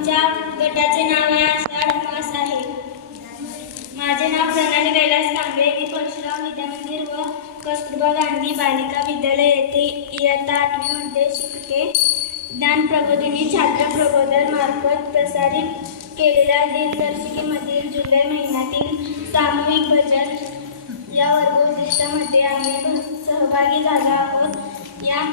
आमच्या गटाचे नाव आहे आषाढ मास आहे. माझे नाव प्रणाली कैलास तांबे. मी परशुराम विद्यामंदिर व कस्तुरबा गांधी बालिका विद्यालय येथे इयत्ता आठवीमध्ये शिकते. ज्ञान प्रबोधिनी छात्र प्रबोधन मार्फत प्रसारित केलेल्या दिनदर्शिकेमधील जुलै महिन्यातील सामूहिक भजन या वर्गोद्दिष्टामध्ये आम्ही सहभागी झालो आहोत. या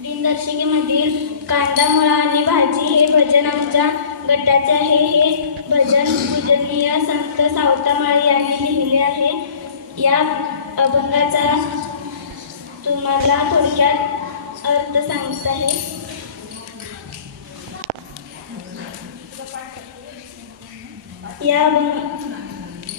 दिनदर्शिकेमधील कांदा मुळा आणि भाजी हे भजन आमच्या गटाचे आहे. हे भजन पूजनीय संत सावतामाळी यांनी लिहिले आहे. या अभंगाचा तुम्हाला थोडक्यात अर्थ सांगत आहे. या अभंग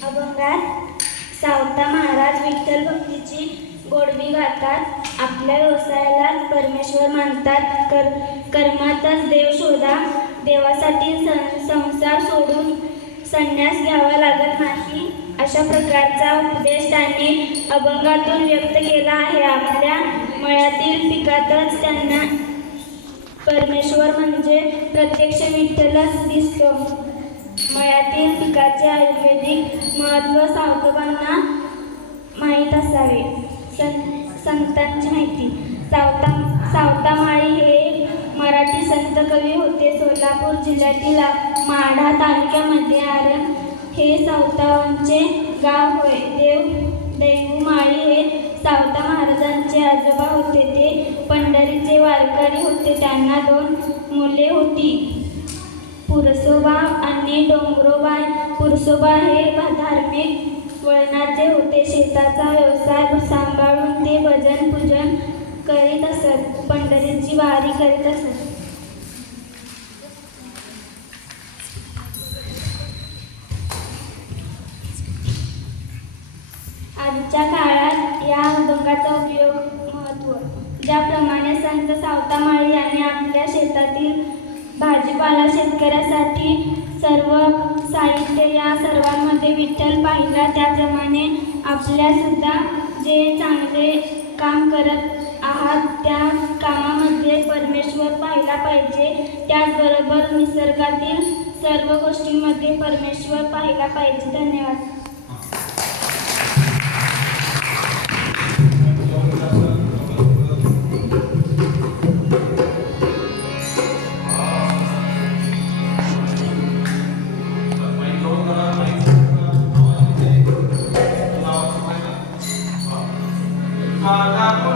अभंगात सावता महाराज विठ्ठल भक्तीची गोडवी गातात आपल्या व्यवसायाला परमेश्वर मानतात. कर कर्मातच देव शोधा. देवासाठी सं संसार सोडून संन्यास घ्यावा लागत नाही. अशा प्रकारचा उपदेश त्यांनी अभंगातून व्यक्त केला आहे. आपल्या मळ्यातील पिकातच त्यांना परमेश्वर म्हणजे प्रत्यक्ष विठ्ठलच दिसतो. मळ्यातील पिकाचे आयुर्वेदिक महत्त्व सावतोबांना माहीत असावे. संत कवी होते सोलापूर जिल्ह्यातील माढा तालुक्यामध्ये आरण हे सावतांचे गाव होय. देव देवमाळी हे सावता महाराजांचे आजोबा होते. ते पंढरीचे वारकरी होते. त्यांना दोन मुले होती. पुरसोबा आणि डोंगरोबा. पुरसोबा हे धार्मिक वळणाचे होते. शेताचा व्यवसाय सांभाळून ते भजन पूजन करीत असत पंढरीची वारी करीत असत आजच्या काळात या अभंगाचा उपयोग महत्त्व. ज्याप्रमाणे संत सावतामाळी यांनी आपल्या शेतातील भाजीपाला शेतकऱ्यासाठी सर्व साहित्य या सर्वांमध्ये विठ्ठल पाहिला. त्याप्रमाणे आपल्यासुद्धा जे चांगले काम करत आहात त्या कामामध्ये परमेश्वर पाहिला पाहिजे. त्याचबरोबर निसर्गातील सर्व गोष्टींमध्ये परमेश्वर पाहिला पाहिजे. धन्यवाद. Father,